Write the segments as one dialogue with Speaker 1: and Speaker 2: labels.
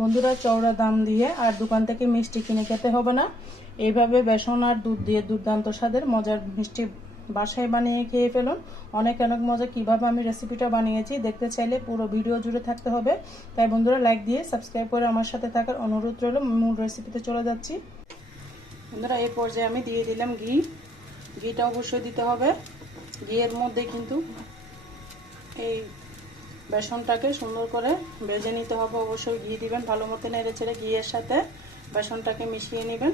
Speaker 1: বন্ধুরা চওড়া দাম দিয়ে আর দোকান থেকে মিষ্টি কিনে খেতে হবে না। এইভাবে বেসন আর দুধ দিয়ে দুর্দান্ত স্বাদের মজার মিষ্টি বাসায় বানিয়ে খেয়ে ফেলুন। অনেক অনেক মজা কীভাবে আমি রেসিপিটা বানিয়েছি দেখতে চাইলে পুরো ভিডিও জুড়ে থাকতে হবে। তাই বন্ধুরা লাইক দিয়ে সাবস্ক্রাইব করে আমার সাথে থাকার অনুরোধ রইল। মূল রেসিপিতে চলে যাচ্ছি। বন্ধুরা এই পর্যায়ে আমি দিয়ে দিলাম ঘি। ঘিটা অবশ্যই দিতে হবে। ঘিয়ের মধ্যে কিন্তু এই বেসনটাকে সুন্দর করে ভেজে নিতে হবে অবশ্যই, ঘি দিবেন, ভালো মতো নেড়ে ছেড়ে ঘিয়ের সাথে বেসনটাকে মিশিয়ে নেবেন।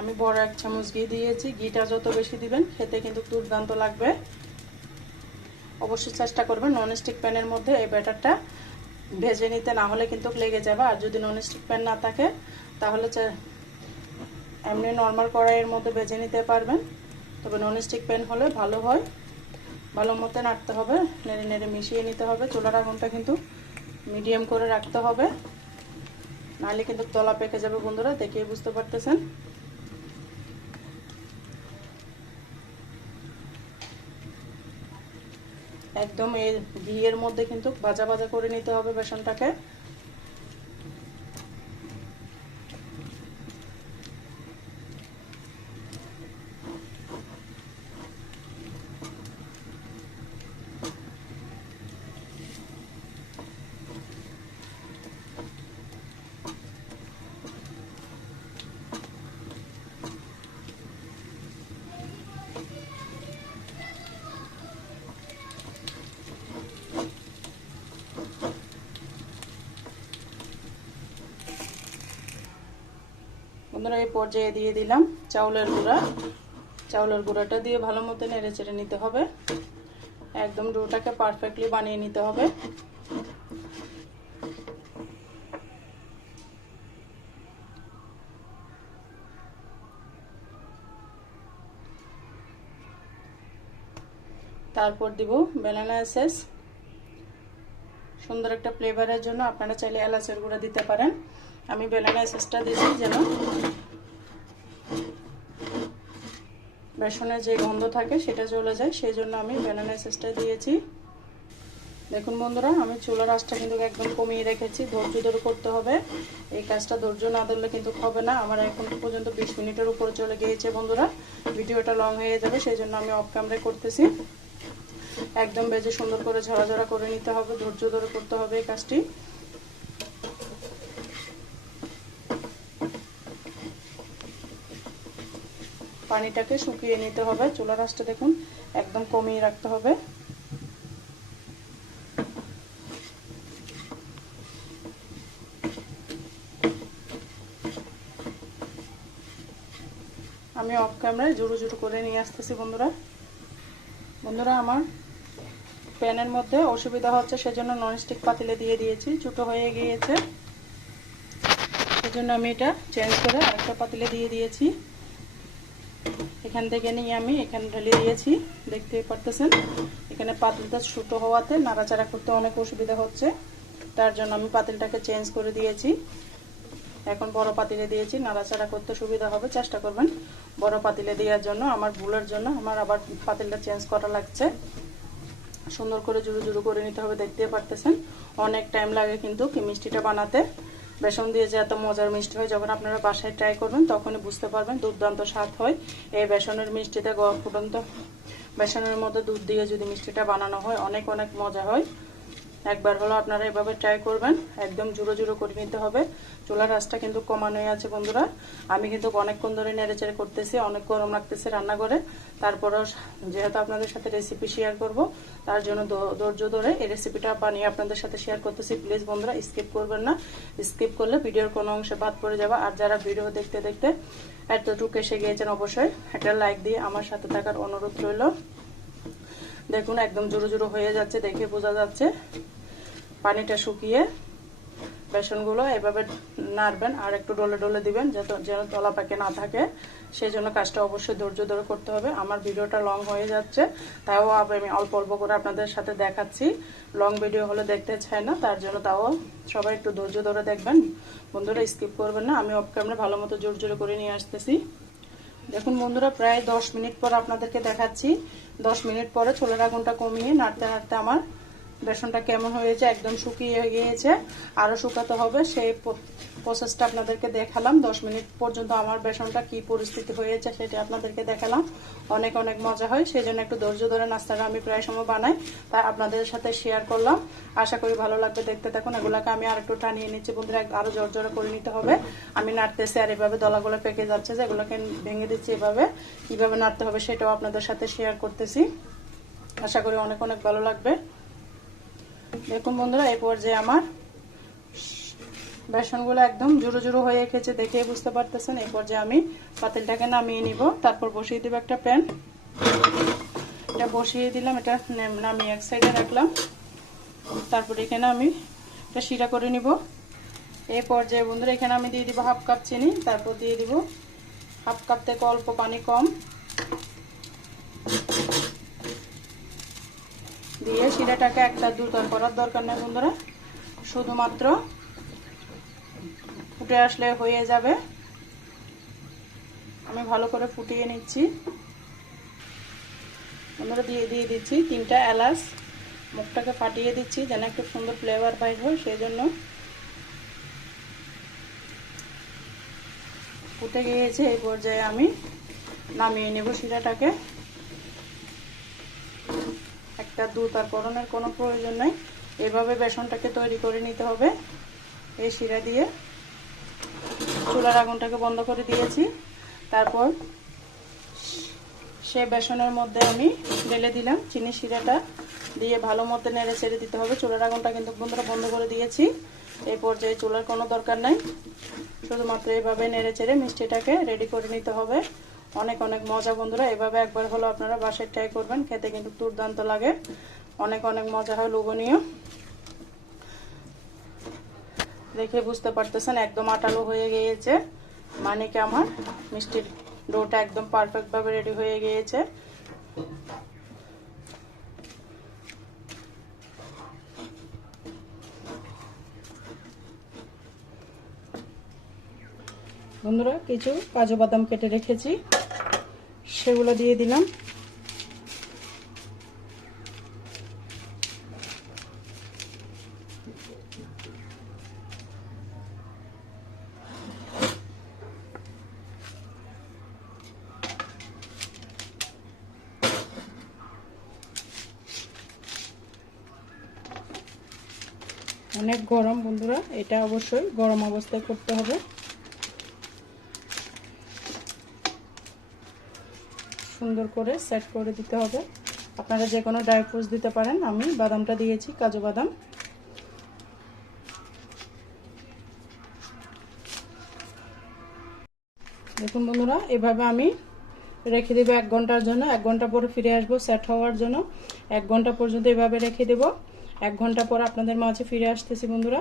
Speaker 1: আমি বড় এক চামচ ঘি দিয়েছি, ঘিটা যত বেশি দিবেন খেতে কিন্তু দুর্দান্ত লাগবে। অবশ্যই চেষ্টা করবেন ননস্টিক প্যানের মধ্যে এই ব্যাটারটা ভেজে নিতে, না হলে কিন্তু লেগে যাবে। আর যদি ননস্টিক প্যান না থাকে, তাহলে এমনি নর্মাল কড়াইয়ের মধ্যে ভেজে নিতে পারবেন। তবে ননস্টিক প্যান হলে ভালো হয়। ভালো মতো নাড়তে হবে, নেড়ে নেড়ে মিশিয়ে নিতে হবে। চুলার আগুনটা কিন্তু মিডিয়াম করে রাখতে হবে। নাহলে কিন্তু তলা পেকে যাবে বন্ধুরা, দেখেই বুঝতে পারতেছেন। একদম এই ঘিয়ের মধ্যে কিন্তু ভাজা ভাজা করে নিতে হবে বেসনটাকে। বন্ধুরা এই পর্যায়ে দিয়ে দিলাম চাউলের গুঁড়া। চাউলের গুঁড়াটা দিয়ে ভালো মতো নেড়ে চেড়ে নিতে হবে। একদম ডোটাকে পারফেক্টলি বানিয়ে নিতে হবে। তারপর দিব ব্যানানা এসেস সুন্দর একটা ফ্লেভারের জন্য আপনারা চাইলে এলাচের গুঁড়া দিতে পারেন। আমি বেলানা এসেসটা দিয়েছি যেন বেসনের যে গন্ধ থাকে সেটা চলে যায়, সেই জন্য আমি বেলানা এসেসটা দিয়েছি। দেখুন বন্ধুরা, আমি চুলার আঁচটা কিন্তু একদম কমিয়ে রেখেছি, ধৈর্য ধরে করতে হবে। এই কাজটা ধৈর্য না ধরলে কিন্তু হবে না। আমার এখন পর্যন্ত বিশ মিনিটের উপরে চলে গিয়েছে বন্ধুরা। ভিডিওটা লং হয়ে যাবে, সেই জন্য আমি অফ ক্যামেরায় করতেছি। একদম বেজে সুন্দর করে ঝরাঝরা করে নিতে হবে, ধৈর্য ধরে করতে হবে এই কাজটি। পানিটাকে শুকিয়ে নিতে হবে। চুলার আঁচটা দেখুন, একদম কমিয়ে রাখতে হবে। আমি অফ ক্যামেরায় জুড়ো জুড়ো করে নিয়ে আসতেছি বন্ধুরা। বন্ধুরা, আমার প্যানের মধ্যে অসুবিধা হচ্ছে, সেজন্য ননস্টিক পাতিলে দিয়ে দিয়েছি। ছোটো হয়ে গিয়েছে। সেজন্য আমি এটা চেঞ্জ করে আরেকটা পাতিলে দিয়ে দিয়েছি। এখান থেকে নিয়ে আমি এখানে ঢেলে দিয়েছি, দেখতেই পারতেছেন। এখানে পাতিলটা ছোটো হওয়াতে নাড়াচাড়া করতে অনেক অসুবিধা হচ্ছে, তার জন্য আমি পাতিলটাকে চেঞ্জ করে দিয়েছি। এখন বড় পাতিলে দিয়েছি, নাড়াচাড়া করতে সুবিধা হবে, চেষ্টা করবেন বড় পাতিলে দেওয়ার জন্য। আমার ভুলের জন্য আমার আবার পাতিলটা চেঞ্জ করা লাগছে। সুন্দর করে জুড়ো জুড়ো করে নিতে হবে দেখতে পারতেছেন। অনেক টাইম লাগে কিন্তু মিষ্টিটা বানাতে। বেসন দিয়ে যে এত মজার মিষ্টি হয়, যখন আপনারা বাসায় ট্রাই করবেন, তখনই বুঝতে পারবেন দুর্দান্ত স্বাদ হয়। এই বেসনের মিষ্টিতে ফুটন্ত বেসনের মধ্যে দুধ দিয়ে যদি মিষ্টিটা বানানো হয়, অনেক অনেক মজা হয়। একবার হলো আপনারা এভাবে ট্রাই করবেন, একদম জুড়ো জুড়ো করে নিতে হবে। চুলার আঁচটা কিন্তু কমানোই আছে বন্ধুরা। আমি কিন্তু অনেকক্ষণ ধরে নেড়েচেড়ে করতেছি, অনেক গরম লাগতেছে রান্না করে তারপরেও যেহেতু আপনাদের সাথে রেসিপি শেয়ার করব, তার জন্য ধৈর্য ধরে এই রেসিপিটা বানিয়ে আপনাদের সাথে শেয়ার করতেছি। প্লিজ বন্ধুরা স্কিপ করবেন না। স্কিপ করলে ভিডিওর কোনো অংশে বাদ পড়ে যাবে। আর যারা ভিডিও দেখতে দেখতে এতটুকু এসে গিয়েছেন অবশ্যই একটা লাইক দিয়ে আমার সাথে থাকার অনুরোধ রইল। দেখুন, একদম জোরো জোরো হয়ে যাচ্ছে, দেখে বোঝা যাচ্ছে। পানিটা শুকিয়ে বেসনগুলো এভাবে নাড়বেন আর একটু ডলে ডলে দিবেন যাতে যেন তলা পাকে না থাকে। সেই জন্য কাজটা অবশ্যই ধৈর্য ধরে করতে হবে। আমার ভিডিওটা লং হয়ে যাচ্ছে, তাও আমি অল্প অল্প করে আপনাদের সাথে দেখাচ্ছি। লং ভিডিও হলে দেখতে চাই না, তার জন্য তাও সবাই একটু ধৈর্য ধরে দেখবেন। বন্ধুরা স্কিপ করবেন না, আমি অফ ক্যামেরা ভালো মতো জোর জোরে করে নিয়ে আসতেছি। দেখুন বন্ধুরা, প্রায় দশ মিনিট পর আপনাদেরকে দেখাচ্ছি। দশ মিনিট পরে ছোলার আগুনটা কমিয়ে নাড়তে নাড়তে আমার বেসনটা কেমন হয়েছে, একদম শুকিয়ে গিয়েছে আরও শুকাতে হবে, সেই প্রসেসটা আপনাদেরকে দেখালাম। দশ মিনিট পর্যন্ত আমার বেসনটা কি পরিস্থিতি হয়েছে সেটা আপনাদেরকে দেখালাম। অনেক অনেক মজা হয়, সেই জন্য একটু ধৈর্য ধরে নাস্তাটা আমি প্রায় সময় বানাই, তাই আপনাদের সাথে শেয়ার করলাম। আশা করি ভালো লাগবে, দেখতে থাকুন। এগুলাকে আমি আর একটু টানিয়ে নিচ্ছি, বন্ধুরা আরও জোর জোরে করে নিতে হবে। আমি নাড়তেছি আর এভাবে দলাগুলো পেকে যাচ্ছে যে এগুলোকে ভেঙে দিচ্ছি এভাবে। কীভাবে নাড়তে হবে সেটাও আপনাদের সাথে শেয়ার করতেছি। আশা করি অনেক অনেক ভালো লাগবে। দেখুন বন্ধুরা, এই পর্যায়ে আমার বেসনগুলো একদম জুড়ো জুড়ো হয়ে গেছে দেখে বুঝতে পারতেছেন। এই পর্যায়ে আমি পাতিলটাকে নামিয়ে নিব। তারপর বসিয়ে দেবো একটা প্যান। এটা বসিয়ে দিলাম, এটা নামিয়ে এক সাইডে রাখলাম। তারপর এখানে আমি এটা শিরা করে নিব। এই পর্যায়ে বন্ধুরা, এখানে আমি দিয়ে দিব হাফ কাপ চিনি, তারপর দিয়ে দিব হাফ কাপ থেকে অল্প পানি কম। দিয়ে শিরাটাকে একটা দুতর করার দরকার নেই বন্ধুরা। শুধুমাত্র ফুটে আসলে হয়ে যাবে। আমি ভালো করে ফুটিয়ে নিচ্ছি। বন্ধুরা, দিয়ে দিয়ে দিচ্ছি তিনটা এলাচ। মুখটাকে ফাটিয়ে দিচ্ছি যেন একটু সুন্দর ফ্লেভার বাইর হয় সেই জন্য ফুটে গিয়েছে এই পর্যায়ে আমি নামিয়ে নেব শিরাটাকে। একটা দুধ আর করণের কোনো প্রয়োজন নেই। এভাবে বেসনটাকে তৈরি করে নিতে হবে। এই শিরা দিয়ে চুলার আগুনটাকে বন্ধ করে দিয়েছি। তারপর সে বেসনের মধ্যে আমি ঢেলে দিলাম চিনি শিরাটা দিয়ে ভালো মতো নেড়ে ছেড়ে দিতে হবে। চুলার আগুনটা কিন্তু বন্ধুরা বন্ধ করে দিয়েছি। এই পর্যায়ে চুলার কোনো দরকার নাই। শুধুমাত্র এইভাবে নেড়ে চেড়ে মিষ্টিটাকে রেডি করে নিতে হবে। অনেক অনেক মজা বন্ধুরা, এভাবে একবার হলো আপনারা বাসায় ট্রাই করবেন, খেতে কিন্তু দুর্দান্ত লাগে। অনেক অনেক মজা হয় লোভনীয়। দেখে বুঝতে পারতেছেন, একদম আটালো হয়ে গিয়েছে। মানে কি আমার, মিষ্টির ডোটা একদম পারফেক্ট ভাবে রেডি হয়ে গিয়েছে। বন্ধুরা, কিছু কাজু বাদাম কেটে রেখেছি। সেগুলো দিয়ে দিলাম। অনেক গরম বন্ধুরা এটা অবশ্যই গরম অবস্থায় করতে হবে। সুন্দর করে সেট করে দিতে হবে। আপনারা যে কোনো ড্রাই ফ্রুটস দিতে পারেন। আমি বাদামটা দিয়েছি, কাজু বাদাম। দেখুন বন্ধুরা, এভাবে আমি রেখে দেবো এক ঘণ্টার জন্য। এক ঘণ্টা পরে ফিরে আসব সেট হওয়ার জন্য। এক ঘণ্টা পর্যন্ত এভাবে রেখে দেব। এক ঘণ্টা পর আপনাদের মাঝে ফিরে আসতেছি বন্ধুরা।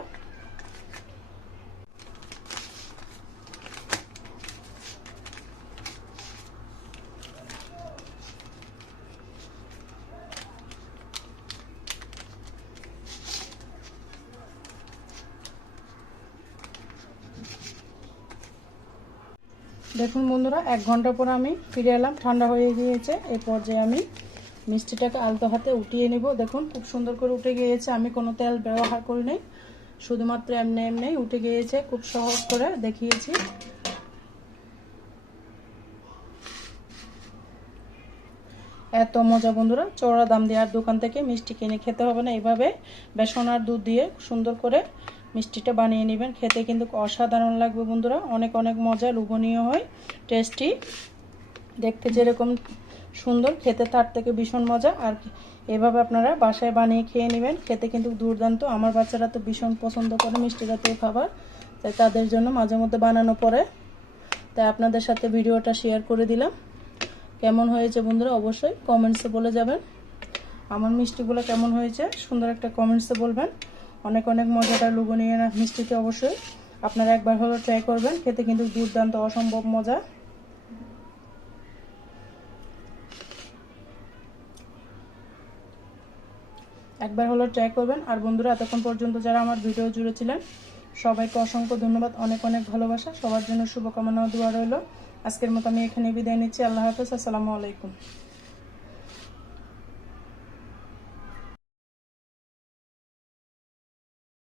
Speaker 1: দেখুন বন্ধুরা, এক ঘণ্টা পর আমি ফিরে এলাম। ঠান্ডা হয়ে গিয়েছে। এই পর্যায়ে আমি মিষ্টিটাকে আলতো হাতে উঠিয়ে নেব। দেখুন, খুব সুন্দর করে উঠে গিয়েছে। আমি কোনো তেল ব্যবহার করি নাই। শুধুমাত্র এমনি এমনি উঠে গিয়েছে। খুব সহজ করে দেখিয়েছি। এত মজা বন্ধুরা চড়া দাম দিয়ে আর দোকান থেকে মিষ্টি কিনে খেতে হবে না। এইভাবে বেসন আর দুধ দিয়ে সুন্দর করে মিষ্টিটা বানিয়ে নেবেন। খেতে কিন্তু অসাধারণ লাগবে বন্ধুরা। অনেক অনেক মজা, লোভনীয় হয়। টেস্টি দেখতে যেরকম সুন্দর, খেতে তার থেকে ভীষণ মজা। আর এভাবে আপনারা বাসায় বানিয়ে খেয়ে নেবেন। খেতে কিন্তু দুর্দান্ত। আমার বাচ্চারা তো ভীষণ পছন্দ করে মিষ্টি জাতীয় খাবার। তাই তাদের জন্য মাঝে মধ্যে বানানো পরে তাই আপনাদের সাথে ভিডিওটা শেয়ার করে দিলাম। কেমন হয়েছে বন্ধুরা? অবশ্যই কমেন্টসে বলে যাবেন। আমার মিষ্টিগুলো কেমন হয়েছে? সুন্দর একটা কমেন্টসে বলবেন। অনেক অনেক মজাদার লুবনীয় মিষ্টিতে অবশ্যই আপনারা একবার হলো ট্রাই করবেন। খেতে কিন্তু দুর্দান্ত, অসম্ভব মজা। একবার হলো ট্রাই করবেন। আর বন্ধুরা, এতক্ষণ পর্যন্ত যারা আমার ভিডিও জুড়েছিলেন সবাইকে অসংখ্য ধন্যবাদ, অনেক অনেক ভালোবাসা। সবার জন্য শুভকামনা দোয়া রইল। আজকের মতো আমি এখানে বিদায় নিচ্ছি। আল্লাহ হাফেজ, আসসালামু আলাইকুম।